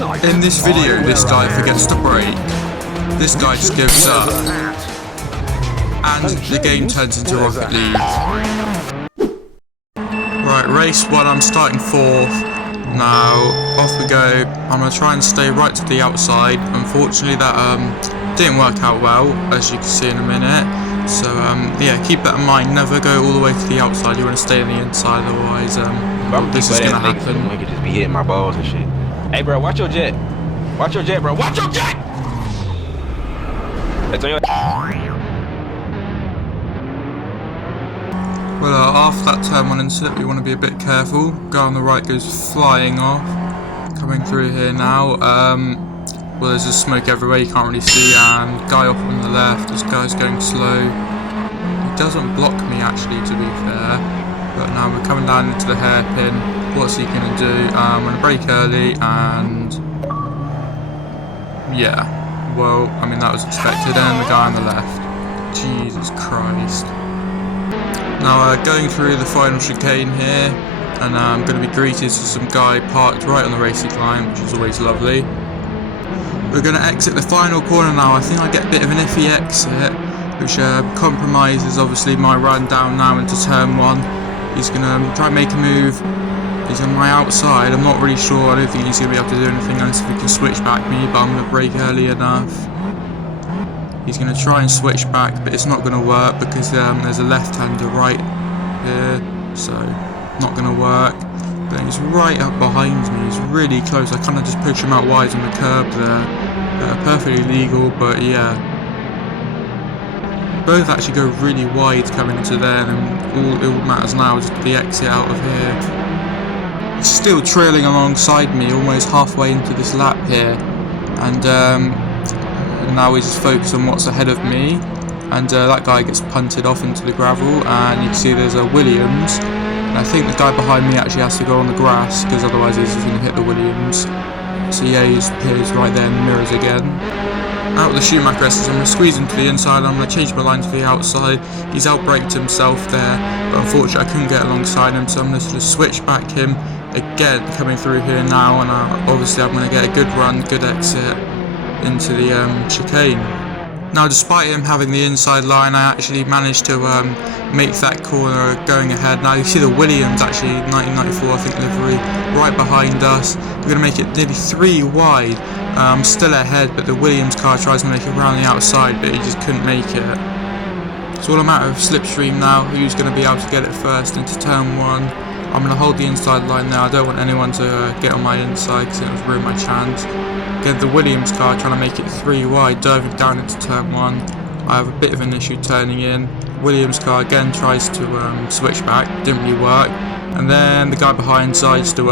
In this video, this guy forgets to brake. This guy just gives up. And the game turns into Rocket League. Right, race 1, I'm starting 4th. Now, off we go. I'm going to try and stay right to the outside. Unfortunately, that didn't work out well, as you can see in a minute. So, yeah, keep that in mind. Never go all the way to the outside. You want to stay on the inside, otherwise, this is going to happen. We could just be hitting my balls and shit. Hey, bro, watch your jet. Watch your jet, bro. Watch your jet! It's on your... Well, after that turn 1 incident, we want to be a bit careful. Guy on the right goes flying off. Coming through here now. Well, there's just smoke everywhere, you can't really see. And guy off on the left, this guy's going slow. He doesn't block me, actually, to be fair. But now we're coming down into the hairpin. What's he going to do? I'm going to brake early and... yeah. Well, I mean, that was expected. And the guy on the left. Jesus Christ. Now going through the final chicane here, and I'm going to be greeted to some guy parked right on the racing line, which is always lovely. We're going to exit the final corner now. I think I get a bit of an iffy exit, which compromises obviously my run down now into turn 1. He's going to try and make a move. He's on my outside. I'm not really sure. I don't think he's going to be able to do anything unless he can switch back me, but I'm going to brake early enough. He's going to try and switch back, but it's not going to work because there's a left-hander right here, so not going to work. But he's right up behind me, he's really close. I kind of just push him out wide on the curb there. Perfectly legal, but yeah. Both actually go really wide coming into there, and all it matters now is the exit out of here. He's still trailing alongside me, almost halfway into this lap here, and now he's just focused on what's ahead of me, and that guy gets punted off into the gravel, and you can see there's a Williams, and I think the guy behind me actually has to go on the grass because otherwise he's just going to hit the Williams. So yeah, he appears right there in the mirrors again. Out of the Schumacher S's, I'm going to squeeze him to the inside, I'm going to change my line to the outside. He's outbraked himself there, but unfortunately I couldn't get alongside him, so I'm going to sort of switch back him again, coming through here now, and obviously I'm going to get a good run, good exit into the chicane. Now, despite him having the inside line, I actually managed to make that corner going ahead. Now you see the Williams, actually 1994 I think livery, right behind us. We're going to make it nearly 3 wide. Still ahead, but the Williams car tries to make it around the outside, but he just couldn't make it. It's all a matter of slipstream now, who's going to be able to get it first into turn 1. I'm going to hold the inside line now. I don't want anyone to get on my inside because it would ruin my chance. Again, the Williams car trying to make it 3 wide, diving down into turn 1. I have a bit of an issue turning in. Williams car again tries to switch back, didn't really work. And then the guy behind decides to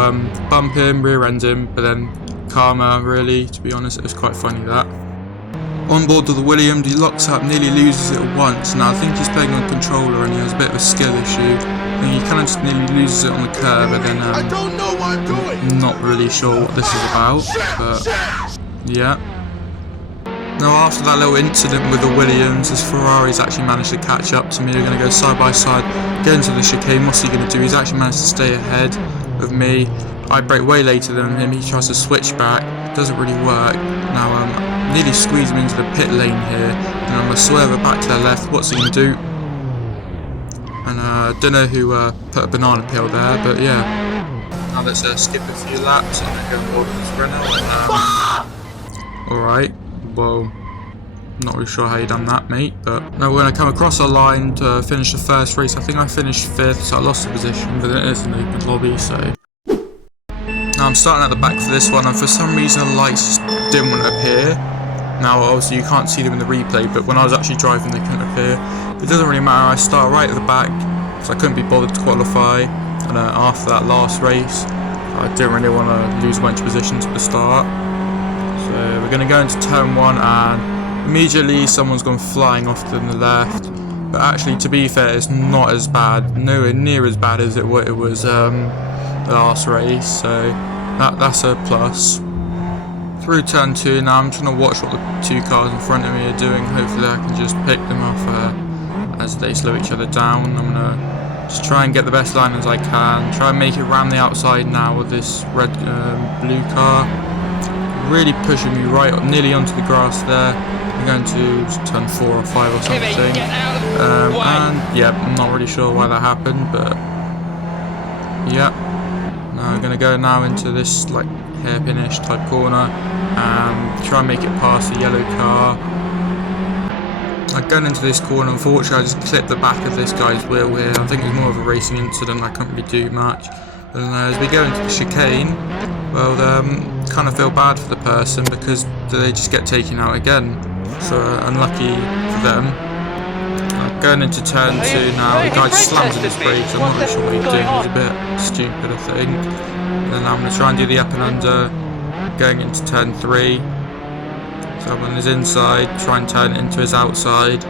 bump him, rear end him, but then karma, really, to be honest, it was quite funny that. On board with the Williams, he locks up, nearly loses it once. Now I think he's playing on controller and he has a bit of a skill issue. I think he kind of just nearly loses it on the curb, and then I'm not really sure what this is about, but yeah. Now after that little incident with the Williams, as Ferrari's actually managed to catch up to me, they're going to go side by side, get into the chicane. What's he going to do? He's actually managed to stay ahead of me. I brake way later than him, he tries to switch back, doesn't really work. Now nearly squeeze him into the pit lane here, and I'm going to swerve it back to the left. What's he going to do? And I don't know who put a banana peel there, but yeah. Now let's skip a few laps. I'm going to go forward with Renault. Alright, well, not really sure how you done that, mate, but now we're going to come across our line to finish the first race. I think I finished 5th, so I lost the position, but it is an open lobby, so. Now I'm starting at the back for this one, and for some reason the lights just didn't want to appear. Now obviously you can't see them in the replay, but when I was actually driving they couldn't appear. It doesn't really matter, I start right at the back, because I couldn't be bothered to qualify, and after that last race, I didn't really want to lose a bunch of positions at the start. So we're going to go into turn 1, and immediately someone's gone flying off to the left. But actually, to be fair, it's not as bad, nowhere near as bad as it was the last race, so that's a plus. Through turn 2 now, I'm trying to watch what the 2 cars in front of me are doing. Hopefully I can just pick them off as they slow each other down. I'm going to just try and get the best line as I can. Try and make it around the outside now with this red blue car. really pushing me right up, nearly onto the grass there. I'm going to turn 4 or 5 or something. And yeah, I'm not really sure why that happened, but yeah. Now I'm going to go now into this like hairpin-ish type corner. Try and make it past the yellow car. Going into this corner, unfortunately I just clipped the back of this guy's wheel here. I think it was more of a racing incident, I couldn't really do much. And as we go into the chicane, well, kind of feel bad for the person because they just get taken out again. So unlucky for them. Going into turn 2 now, the guy just slams in his brakes. I'm not really sure what he's doing, he's a bit stupid I think. And then I'm going to try and do the up and under, going into turn 3. So I'm on his inside, try and turn it into his outside.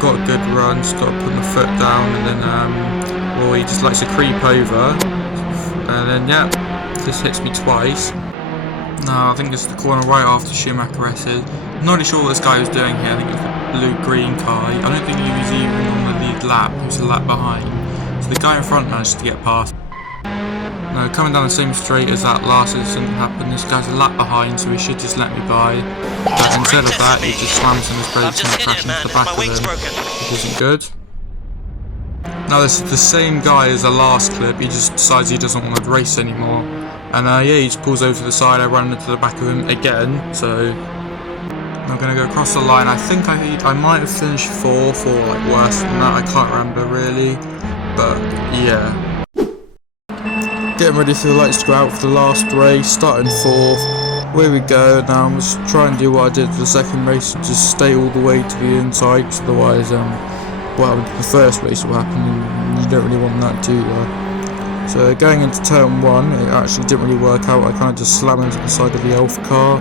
Got a good run, just got to put my foot down, and then well, he just likes to creep over. And then yeah, this hits me twice. No, I think it's the corner right after Schumacher S's. I'm not really sure what this guy was doing here. I think it was the blue-green car. I don't think he was even on the lead lap, he was a lap behind. So the guy in front managed to get past. No, coming down the same straight as that last incident happened, this guy's a lap behind, so he should just let me by. But instead of that, he just slams in his brakes and crashes into the back of him, which isn't good. Now this is the same guy as the last clip, he just decides he doesn't want to race anymore. And yeah, he just pulls over to the side, I run into the back of him again, so I'm going to go across the line. I think I might have finished 4th or like worse than that, I can't remember really, but yeah. Getting ready for the lights to go out for the last race, starting 4th. Here we go. Now I'm just trying to do what I did for the second race, just stay all the way to the inside, because otherwise what happened to the first race will happen, and you don't really want that, do you? So going into turn 1, it actually didn't really work out. I kind of just slammed into the side of the Alpha car,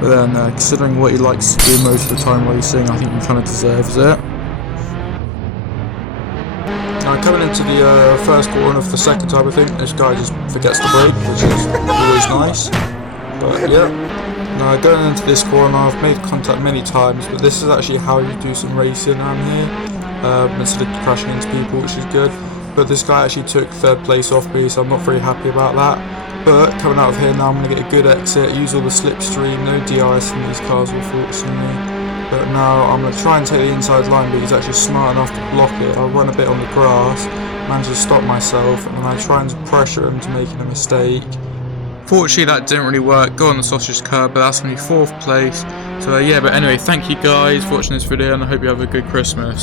but then considering what he likes to do most of the time racing, I think he kind of deserves it. Now coming into the first corner for the second time, I think this guy just forgets to brake, which is always nice. But yeah, now going into this corner, I've made contact many times, but this is actually how you do some racing around here, instead of crashing into people, which is good. But this guy actually took 3rd place off me, so I'm not very happy about that. But coming out of here now, I'm going to get a good exit, use all the slipstream, no DRS in these cars unfortunately. But now I'm going to try and take the inside line, but he's actually smart enough to block it. I'll run a bit on the grass, manage to stop myself, and then I try and pressure him to making a mistake. Fortunately that didn't really work, go on the sausage curb, but that's only 4th place. So yeah, but anyway, thank you guys for watching this video, and I hope you have a good Christmas.